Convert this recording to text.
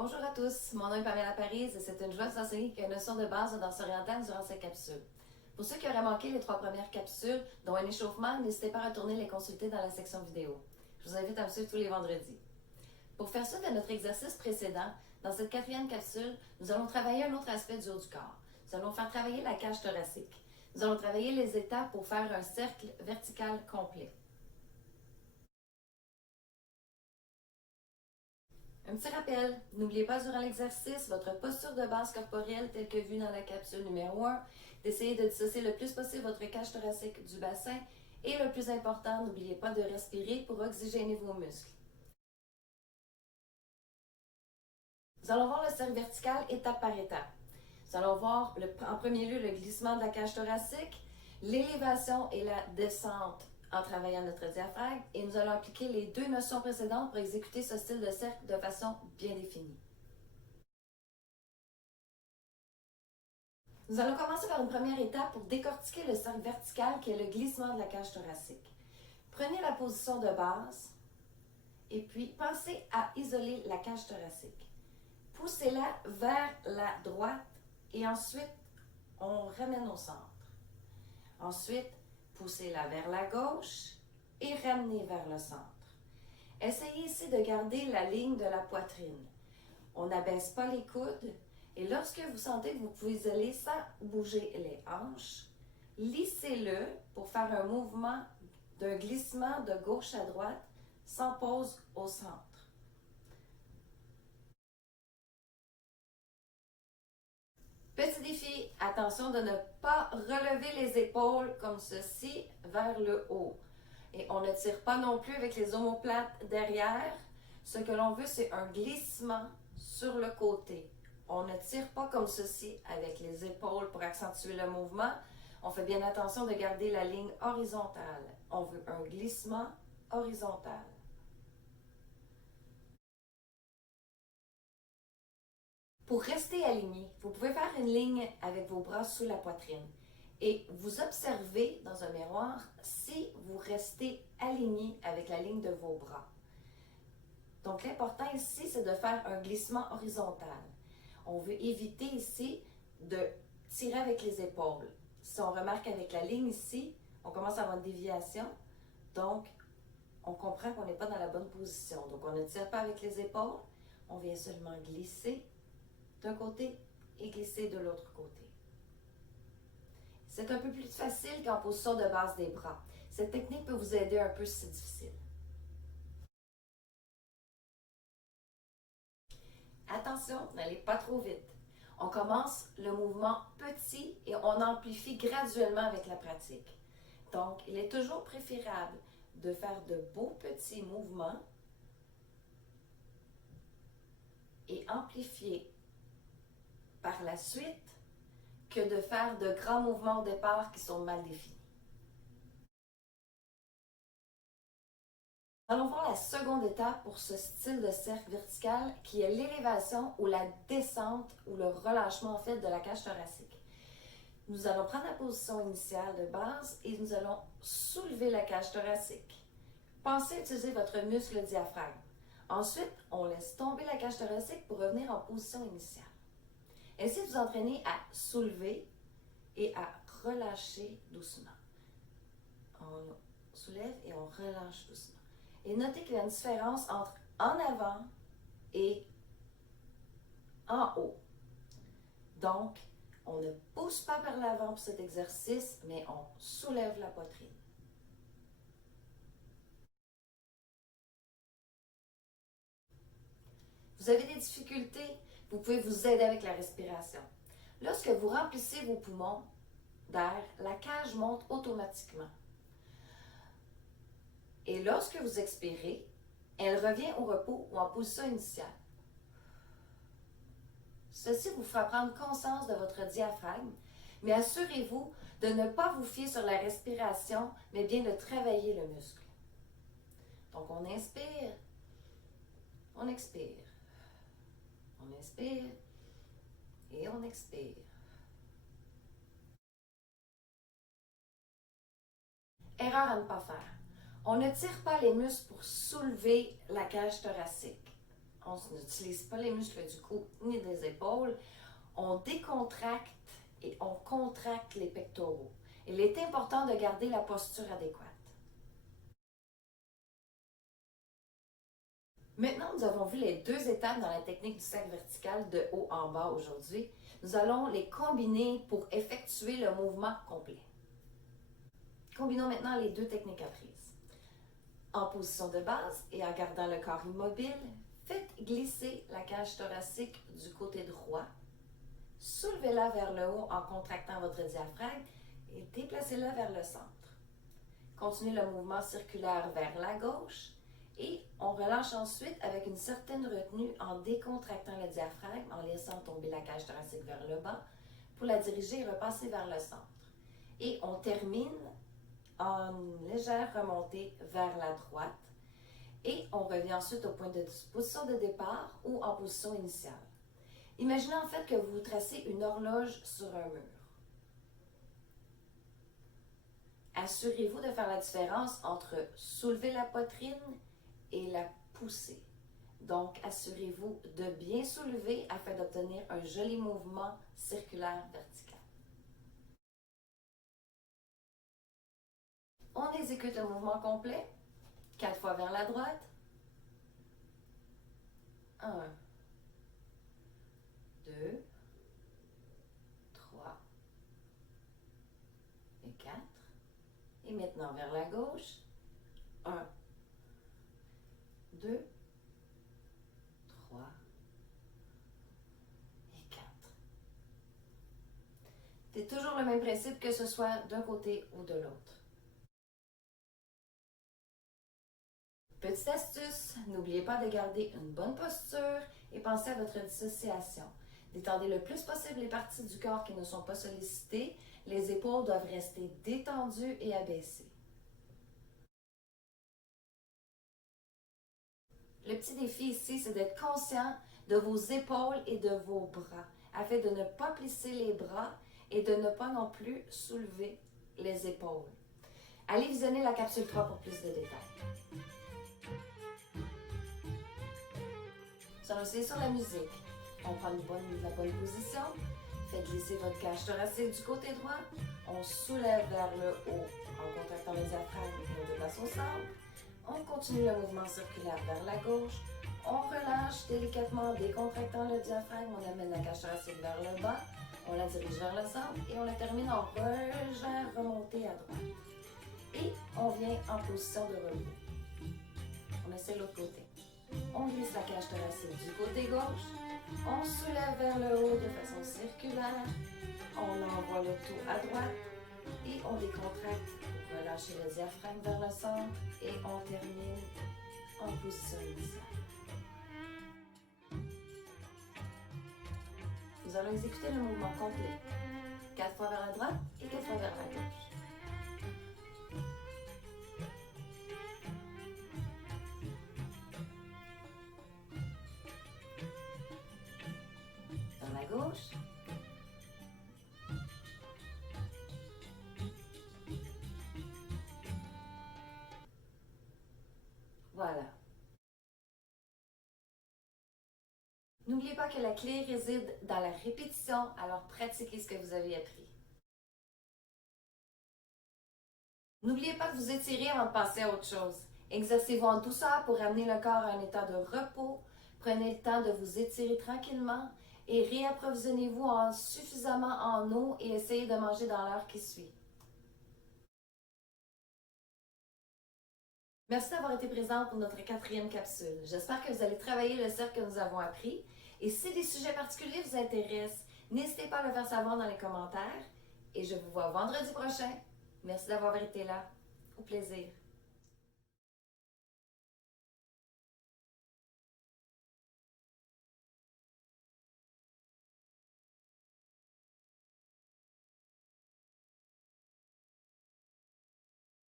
Bonjour à tous, mon nom est Pamela Paris et c'est une joie de vous enseigner quelques notions de base de danse orientale durant cette capsule. Pour ceux qui auraient manqué les 3 premières capsules, dont un échauffement, n'hésitez pas à retourner les consulter dans la section vidéo. Je vous invite à me suivre tous les vendredis. Pour faire suite à notre exercice précédent, dans cette 4e capsule, nous allons travailler un autre aspect du haut du corps. Nous allons faire travailler la cage thoracique. Nous allons travailler les étapes pour faire un cercle vertical complet. Un petit rappel, n'oubliez pas durant l'exercice votre posture de base corporelle telle que vue dans la capsule numéro 1, d'essayer de dissocier le plus possible votre cage thoracique du bassin et le plus important, n'oubliez pas de respirer pour oxygéner vos muscles. Nous allons voir le cercle vertical étape par étape. Nous allons voir en premier lieu le glissement de la cage thoracique, l'élévation et la descente en travaillant notre diaphragme et nous allons appliquer les 2 notions précédentes pour exécuter ce style de cercle de façon bien définie. Nous allons commencer par une première étape pour décortiquer le cercle vertical qui est le glissement de la cage thoracique. Prenez la position de base et puis pensez à isoler la cage thoracique. Poussez-la vers la droite et ensuite on ramène au centre. Ensuite, poussez-la vers la gauche et ramenez vers le centre. Essayez ici de garder la ligne de la poitrine. On n'abaisse pas les coudes et lorsque vous sentez que vous pouvez isoler sans bouger les hanches, lissez-le pour faire un mouvement d'un glissement de gauche à droite sans pause au centre. Petit défi, attention de ne pas relever les épaules comme ceci vers le haut. Et on ne tire pas non plus avec les omoplates derrière. Ce que l'on veut, c'est un glissement sur le côté. On ne tire pas comme ceci avec les épaules pour accentuer le mouvement. On fait bien attention de garder la ligne horizontale. On veut un glissement horizontal. Pour rester aligné, vous pouvez faire une ligne avec vos bras sous la poitrine et vous observez dans un miroir si vous restez aligné avec la ligne de vos bras. Donc l'important ici, c'est de faire un glissement horizontal. On veut éviter ici de tirer avec les épaules. Si on remarque avec la ligne ici, on commence à avoir une déviation. Donc, on comprend qu'on n'est pas dans la bonne position. Donc, on ne tire pas avec les épaules. On vient seulement glisser d'un côté et glisser de l'autre côté. C'est un peu plus facile qu'en position de base des bras. Cette technique peut vous aider un peu si c'est difficile. Attention, n'allez pas trop vite. On commence le mouvement petit et on amplifie graduellement avec la pratique. Donc, il est toujours préférable de faire de beaux petits mouvements et amplifier par la suite que de faire de grands mouvements au départ qui sont mal définis. Allons voir la seconde étape pour ce style de cercle vertical qui est l'élévation ou la descente ou le relâchement en fait de la cage thoracique. Nous allons prendre la position initiale de base et nous allons soulever la cage thoracique. Pensez à utiliser votre muscle diaphragme. Ensuite, on laisse tomber la cage thoracique pour revenir en position initiale. Essayez de vous entraîner à soulever et à relâcher doucement. On soulève et on relâche doucement. Et notez qu'il y a une différence entre en avant et en haut. Donc, on ne pousse pas vers l'avant pour cet exercice, mais on soulève la poitrine. Vous avez des difficultés, vous pouvez vous aider avec la respiration. Lorsque vous remplissez vos poumons d'air, la cage monte automatiquement. Et lorsque vous expirez, elle revient au repos ou en position initiale. Ceci vous fera prendre conscience de votre diaphragme, mais assurez-vous de ne pas vous fier sur la respiration, mais bien de travailler le muscle. Donc on inspire, on expire, on inspire et on expire. Erreur à ne pas faire. On ne tire pas les muscles pour soulever la cage thoracique. on n'utilise pas les muscles du cou ni des épaules. On décontracte et on contracte les pectoraux. Il est important de garder la posture adéquate. Maintenant, nous avons vu les deux étapes dans la technique du cercle vertical de haut en bas aujourd'hui. Nous allons les combiner pour effectuer le mouvement complet. Combinons maintenant les deux techniques apprises. En position de base et en gardant le corps immobile, faites glisser la cage thoracique du côté droit. Soulevez-la vers le haut en contractant votre diaphragme et déplacez-la vers le centre. Continuez le mouvement circulaire vers la gauche et on relâche ensuite avec une certaine retenue en décontractant le diaphragme, en laissant tomber la cage thoracique vers le bas pour la diriger et repasser vers le centre. Et on termine en légère remontée vers la droite et on revient ensuite au point de position de départ ou en position initiale. Imaginez en fait que vous tracez une horloge sur un mur. Assurez-vous de faire la différence entre soulever la poitrine et la pousser. Donc, assurez-vous de bien soulever afin d'obtenir un joli mouvement circulaire vertical. On exécute le mouvement complet, 4 fois vers la droite. 1, 2, 3 et 4. Et maintenant vers la gauche. 1, 2, 3 et 4. C'est toujours le même principe que ce soit d'un côté ou de l'autre. Petite astuce, n'oubliez pas de garder une bonne posture et pensez à votre dissociation. Détendez le plus possible les parties du corps qui ne sont pas sollicitées. Les épaules doivent rester détendues et abaissées. Le petit défi ici, c'est d'être conscient de vos épaules et de vos bras, afin de ne pas plisser les bras et de ne pas non plus soulever les épaules. Allez visionner la capsule 3 pour plus de détails. Nous allons essayer sur la musique. On prend la bonne position. Faites glisser votre cage thoracique du côté droit. On soulève vers le haut en contractant le diaphragme et on déplace au centre. On continue le mouvement circulaire vers la gauche. On relâche délicatement en décontractant le diaphragme. On amène la cage thoracique vers le bas. On la dirige vers le centre et on la termine en légère remontée à droite. Et on vient en position de relevé. On essaie l'autre côté. On glisse la cage thoracique du côté gauche. On soulève vers le haut de façon circulaire. On envoie le tout à droite et on décontracte pour relâcher le diaphragme vers le centre et on termine en position initiale. Nous allons exécuter le mouvement complet. 4 fois vers la droite et 4 fois vers la gauche. Gauche. Voilà. N'oubliez pas que la clé réside dans la répétition, alors pratiquez ce que vous avez appris. N'oubliez pas de vous étirer avant de passer à autre chose. Exercez-vous en douceur pour ramener le corps à un état de repos. Prenez le temps de vous étirer tranquillement et réapprovisionnez-vous suffisamment en eau et essayez de manger dans l'heure qui suit. Merci d'avoir été présente pour notre 4e capsule. J'espère que vous allez travailler le cercle que nous avons appris. Et si des sujets particuliers vous intéressent, n'hésitez pas à le faire savoir dans les commentaires. Et je vous vois vendredi prochain. Merci d'avoir été là. Au plaisir.